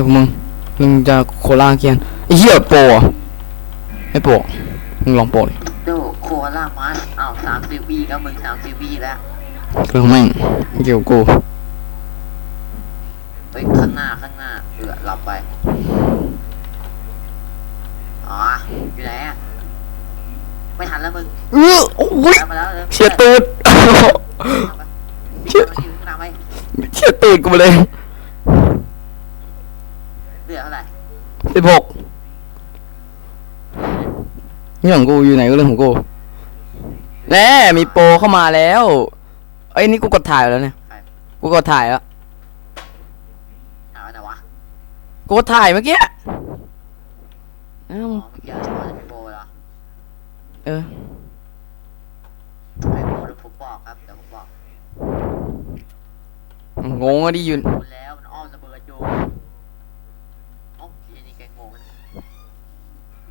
เดี๋ยวมึงมึงจะโคล่าเกียนไอ้เหี้ยโปรเหรอไม่โปรมึงลองโปรดิโดโคล่ามัสอ้าวสามสิบวีก็มึงสามสิบวีแล้วเรื่องแม่งไม่เกี่ยวกับกูไปข้างหน้าข้างหน้าเออหลับไปอ๋ออยู่ไหนอะไม่ทันแล้วมึงเออโอ้ยแล้วมาแล้วร็วเฉียดตูดเชื่ออยู่ข้างหน้าไหมเฉียดตูดกูมาเลย เลือดเท่าไหร่ สิบหกเรื่องของกูอยู่ไหนก็เรื่องของกูแน่มีโปรเข้ามาแล้วไอ้ยนี่กูกดถ่ายแล้วเนี่ยใครกูกดถ่ายแล้วถามว่าไหนวะกูกดถ่ายเมื่อกี้เอ้าอ๋อเมื่อกี้อะไรวะโบเหรอเออไอ้โบเดี๋ยวผมบอกครับเดี๋ยวผมบอกงงอะดิยืนดูแล้ว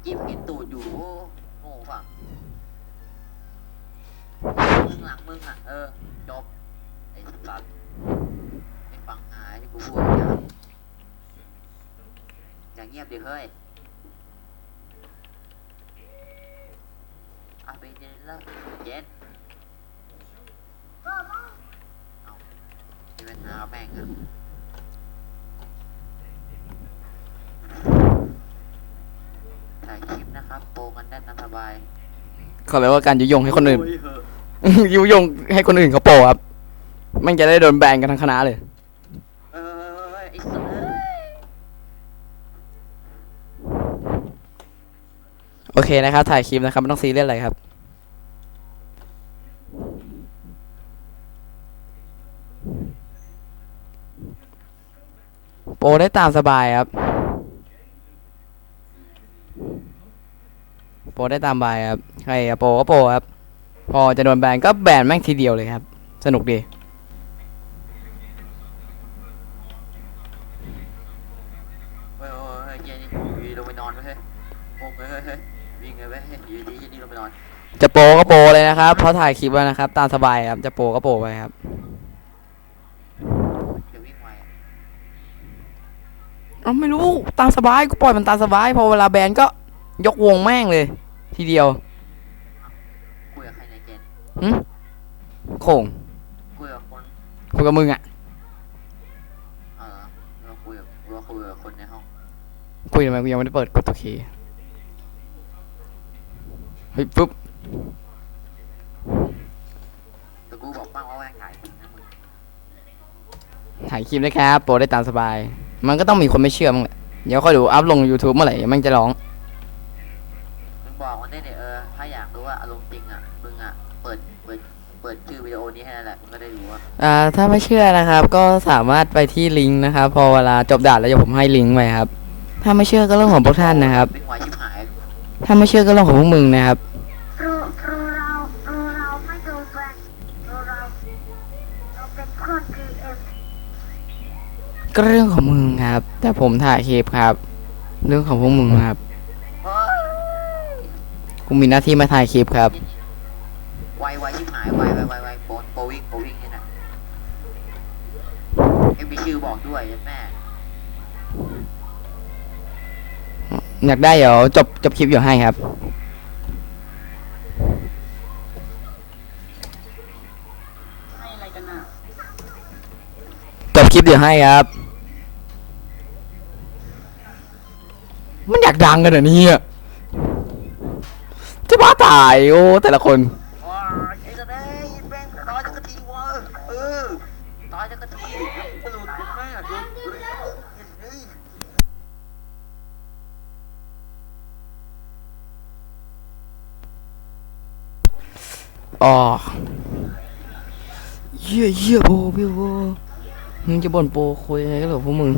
27 โอ้ฝั่งมึงหลังมึงอ่ะ เออ จบ ไอ้สัตว์ไอ้ฟังหายกูพูดนะอย่างเงียบดิเฮ้ยอาเบเนล่าเจ็ดเอาเป็นหาแม่งอ่ะ บายเขาเรียกว่าการยุยงให้คนอื่นโยเหอะยุยงให้คนอื่นเขาโปรครับมันจะได้โดนแบนกันทั้งคณะเลย เออไอ้สัตว์เอ้ยโอเคนะครับ ถ่ายคลิปนะครับไม่ต้องซีเรียสอะไรครับ โปรได้ตามสบายครับ ปรได้ตามบายครับใครอโปรก็โปรครับ พอจะโดนแบนก็แบนแม่งทีเดียวเลยครับ สนุกดีจะโปก็โปเลยนะครับเพราะถ่ายคลิปแล้วนะครับ ตามสบายครับ จะโปก็โปไปครับเอะเอาไม่รู้ตามสบายกูปล่อยมันตามสบาย พอเวลาแบนก็ยกวงแม่งเลย ทีเดียวคุยกับใครในเกณฑ์หึโข่งคุยกับคนคุยกับมึงอะเออเราคุยกับเราคุยกับคนในห้องคุยทำไมกูยังไม่ได้เปิดกดตัวคีย์เฮ้ยปุ๊บแต่กูบอกบ้างว่าแม่งถ่ายคลิปนะมึงถ่ายคลิปนะครับโปรได้ตามสบาย มันก็ต้องมีคนไม่เชื่อมั้งแหละเดี๋ยวค่อยดูอัพลง YouTube เมื่อไหร่แมันจะร้อง มึงบอกมันได้เนี่ยเออถ้าอยากรู้ว่าอารมณ์จริงอะมึงอะเปิดเปิดเปิดชื่อวิดีโอนี้ให้นั่นแหละมึงก็ได้รู้ว่าอ่าถ้าไม่เชื่อนะครับ ก็สามารถไปที่ลิงก์นะครับ พอเวลาจบด่านแล้วเดี๋ยวผมให้ลิงก์ไว้ครับ ถ้าไม่เชื่อก็เรื่องของพวกท่านนะครับ วิ่งไวชิบหายถ้าไม่เชื่อก็เรื่องของพวกมึงนะครับ ครูครูเราครูเราไม่ดูแบรนด์ครูเราเราเป็นเพื่อน GM ก็เรื่องของมึงครับ แต่ผมถ่ายคลิปครับ เรื่องของพวกมึงครับ กูมีหน้าที่มาถ่ายคลิปครับ ไวไวชิบหายไวไวไวไวโปรโปรวิ่งโปรวิ่งนี่นะเอ็มมีชื่อบอกด้วยยันแม่อยากได้เดี๋ยวจบจบคลิปอยู่ให้ครับ ให้อะไรกันน่ะจบคลิปเดี๋ยวให้ครับ มันอยากดังกันเหรอเนี่ย จะบ้าตายโอ้แต่ละคนว้าไอ้สัตว์เอ้ยแม่งตายจักรทีวะเออตายจักรทีสรุปแม่งดูดูเฮ้ยอ๋อเยี่ยเยี่ยโบพี่โบมึงจะบ่นโปคุยอะไรกันเหรอพวกมึง